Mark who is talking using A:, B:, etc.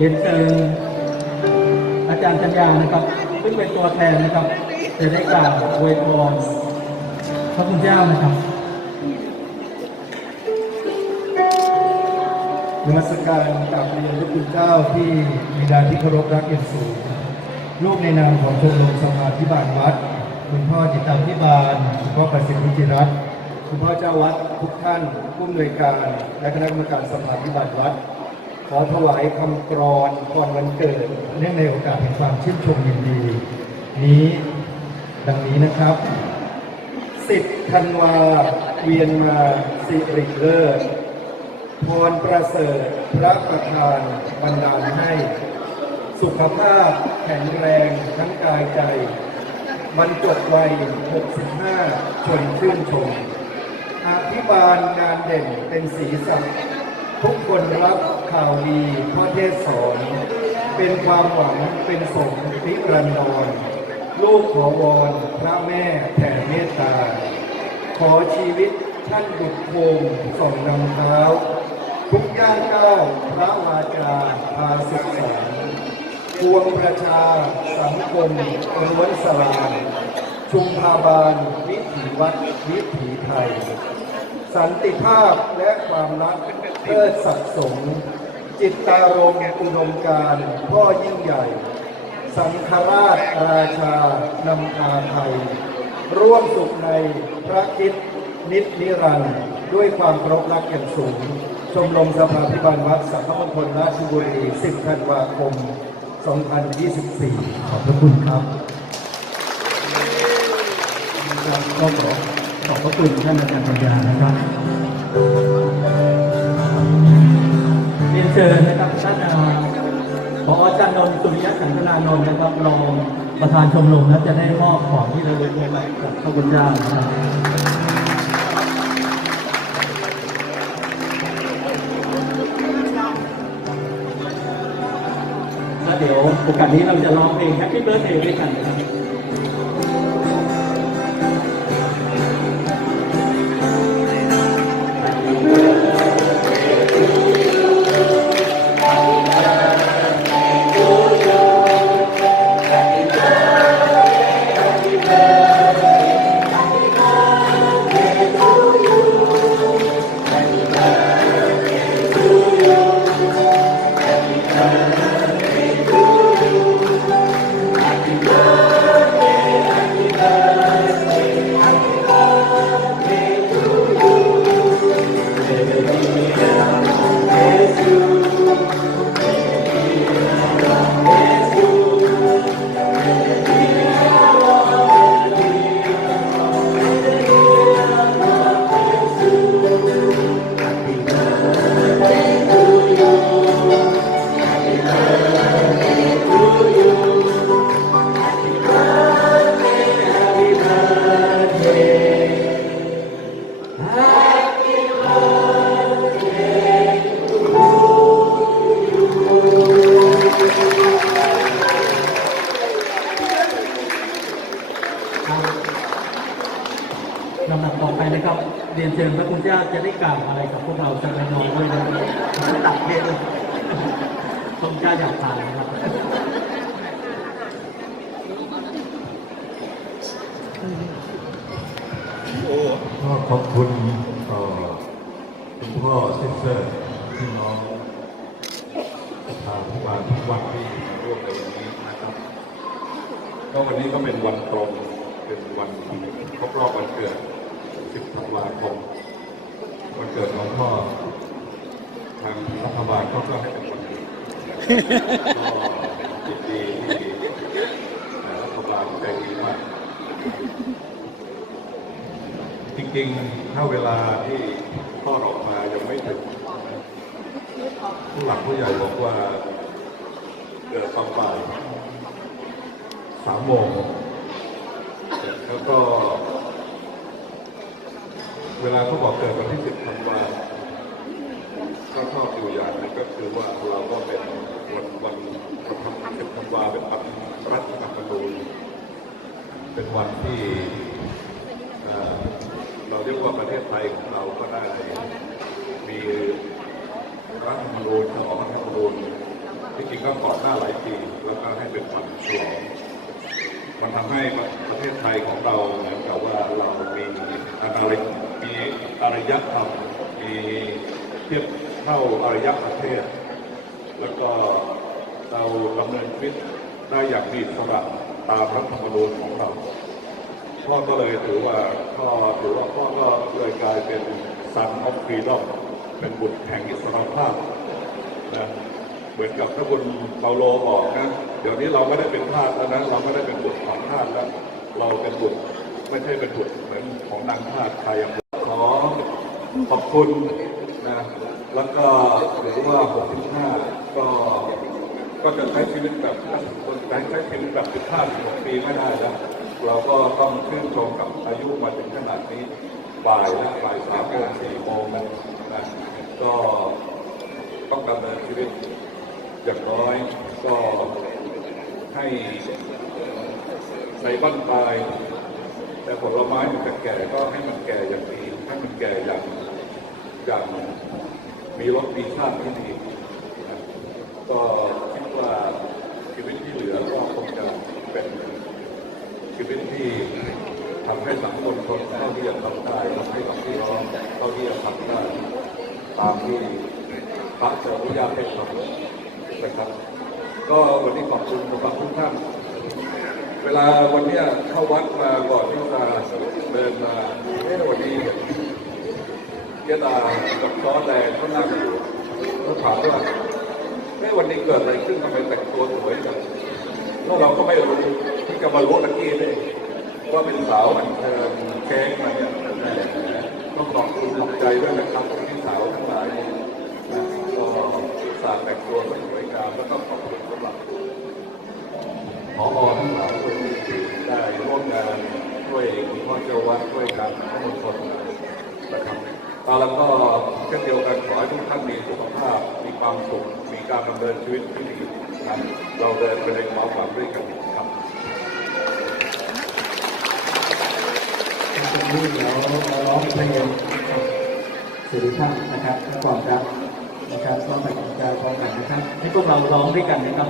A: เรียนเชิญอาจารย์จัญญานะครับ ซึ่งเป็นตัวแทนนะครับจะได้กล่าวอวยพรพระคุณเจ้านะครับ
B: นมัสการกับเรียนพระคุณเจ้าที่มีดาที่เคารพรักอย่างสูงลูกในนามของชมรมสมาธิบาลวัด คุณพ่อจิตตามพิบาลคุณพ่อประสิทธิจิรัตน์คุณพ่อเจ้าวัดทุกท่านผู้อำนวยการและคณะกรรมการสมาธิบาลวัด ขอถวายคำกรอนก่อนวันเกิดเนื่องในโอกาสแห่งความชื่นชมยินดี นี้ดังนี้นะครับ สิบธันวา เวียนมาสิริเลิศพรประเสริฐพระประธานบรรดาลให้ สุขภาพแข็งแรงทั้งกายใจบรรจบวัย 65 ชนชื่นชมอภิบาลงานเด่นเป็นสีสันทุกคนรับ ข่าวดีพ่อเทศสอน เป็นความหวังเป็นสมนิรันดร ลูกขอวอนพระแม่แผ่เมตตา ขอชีวิตท่านดุจโคมส่องนำเท้า ทุกย่างก้าวพระวาจาพาศึกษาพวงประชาสังคมล้วนสลายชุมพาบาลวิถีวัดวิถีไทย สันติภาพและความรักเทิดสักสม จิตตารมณ์อุดมการพ่อยิ่งใหญ่ สังฆราชราชานำพาไทย ร่วมสุขในพระคิดนิจนิรันดร์ด้วยความเคารพรักอย่างสูง ชมรมสภาพิบาลวัดสังฆมณฑลราชบุรี 10 ธันวาคม 2024 ขอบพระคุณครับ
A: ก็ขอขอบพระคุณท่านอาจารย์ปัญญานะครับ สุริยะสันตนานนท์นะครับรองประธานชมรมและจะได้มอบของที่ระลึกให้กับพระคุณเจ้านะครับแล้วเดี๋ยวโอกาสนี้เราจะร้องเพลง Happy Birthday ด้วยกันนะครับ รียนเชิญพระคุณเจ้าจะได้กล่าวอะไรกับพวกเราสักเล็กน้อยด้วยนะครับตัดเพลงเลยทรงเจ้าอยากผ่านนะครับ
C: ก็ขอบคุณต่อคุณพ่อซิสเตอร์พี่น้องทาผู้บานทุกวันที่มาร่วมในวันนี้นะครับก็วันนี้ก็เป็นวันตรงเป็นวันครบรอบวันเกิด 10ธันวาคมวันเกิดของพ่อทางรัฐบาลก็ก็ให้เป็นวันหยุดก็ยินดีที่รัฐบาลใจดีมาก จริงๆ ถ้าเวลาที่พ่อออกมายังไม่ถึงผู้หลักผู้ใหญ่บอกว่าเกิดตอนบ่ายสามโมงแล้วก็ เวลาเขาบอกเกิดวันที่สิบธันวาก็ชอบอยู่อย่างหนึงก็คือว่าเราก็เป็นวันวันวันทำสิบธันวาเป็นวันรัฐธรรมนูญเป็นวันที่เราเรียกว่าประเทศไทยของเราก็ได้มีรัฐธรรมนูญของรัฐธรรมนูญที่ริงก็ก่อนหน้าหลายปีแล้วก็ให้เป็นวันฉลองมันทำให้ประเทศไทยของเราเหมือนกับว่าเรามีอะไร รยธรรมมีเทียบเท่าอารยประเทศ แล้วก็เราดำเนินชีวิตได้อย่างมีสระตามรัฐธรรมนูญของเราพ่อก็เลยถือว่าพ่อถือว่าพ่อก็เลยกลายเป็น son of freedom เป็นบุตรแห่งอิสรภาพนะเหมือนกับพระคุณเปาโลบอกนะเดี๋ยวนี้เราไม่ได้เป็นทาสแล้วนะเราไม่ได้เป็นบุตรของทาสแล้ว เราเป็นบุตรไม่ใช่เป็นบุตรเหมือนของนางทาสใครอย่าง อขอบคุณนะแล้วก็ถือว่า65ก็ก็จะใช้ชีวิตแบบคนใช้ใช้ชีวิตแบบสิบห้าสิบปีไม่ได้แล้วเราก็ต้องชื่นชมกับอายุมาถึงขนาดนี้บ่ายและบ่ายสามโมงสี่โมงนะนะก็ต้องดำเนินชีวิตอย่างน้อยก็ให้ในบ้านปลายแต่ผลไม้มันจะแก่ก็ให้มันแก่อย่างดี ให้มันแก่อย่างอย่างมีรสมีชาติที่ดีก็คิดว่าชีวิตที่เหลือก็คงจะเป็นชีวิตที่ทำให้สังคมคนเท่าที่จะทำได้ทำให้กับพี่น้องเท่าที่จะทำได้ตามที่พระเจะอนุญาตให้ทำนะครับ ก็วันนี้ขอบคุณสำหรับทุกท่านเวลาวันนี้เข้าวัดมาก่อนที่จะเดินมาสวันนี้ ยะดากับซ้อแดงเขานั่งอยู่เขาถามว่าเอ๊ะวันนี้เกิดอะไรขึ้นทำไมแต่งตัวสวยจังแล้วเราก็ไม่รู้ที่จะมารู้ตะกี้เลยว่าเป็นสาวอันเชิญแกงมาเนี่ยต้องขอบคุณขอบใจด้วยนะครับที่สาวทั้งหลายนะก็สาดแต่งตัวสวยงามแล้วก็ขอบคุณสำหรับผอทั้งหลายที่ได้ร่วมงานช่วยคุณพ่อเจ้าวัดช่วยกันทั้งหมดคนนะครับ แล้วก็เช่นเดียวกันขอให้ทุกท่านมีสุขภาพ มีความสุข มีการดำเนินชีวิตที่ดีนะเราเดินไปในความหวังด้วยกันครับ
B: นี้เดี๋ยวเราร้องเพลงสิริภาพนะครับก่อนครับนะครับต้องไปกรรมการพร้อมกันนะครับ
A: ให้พวกเราร้องด้วยกันนะครับ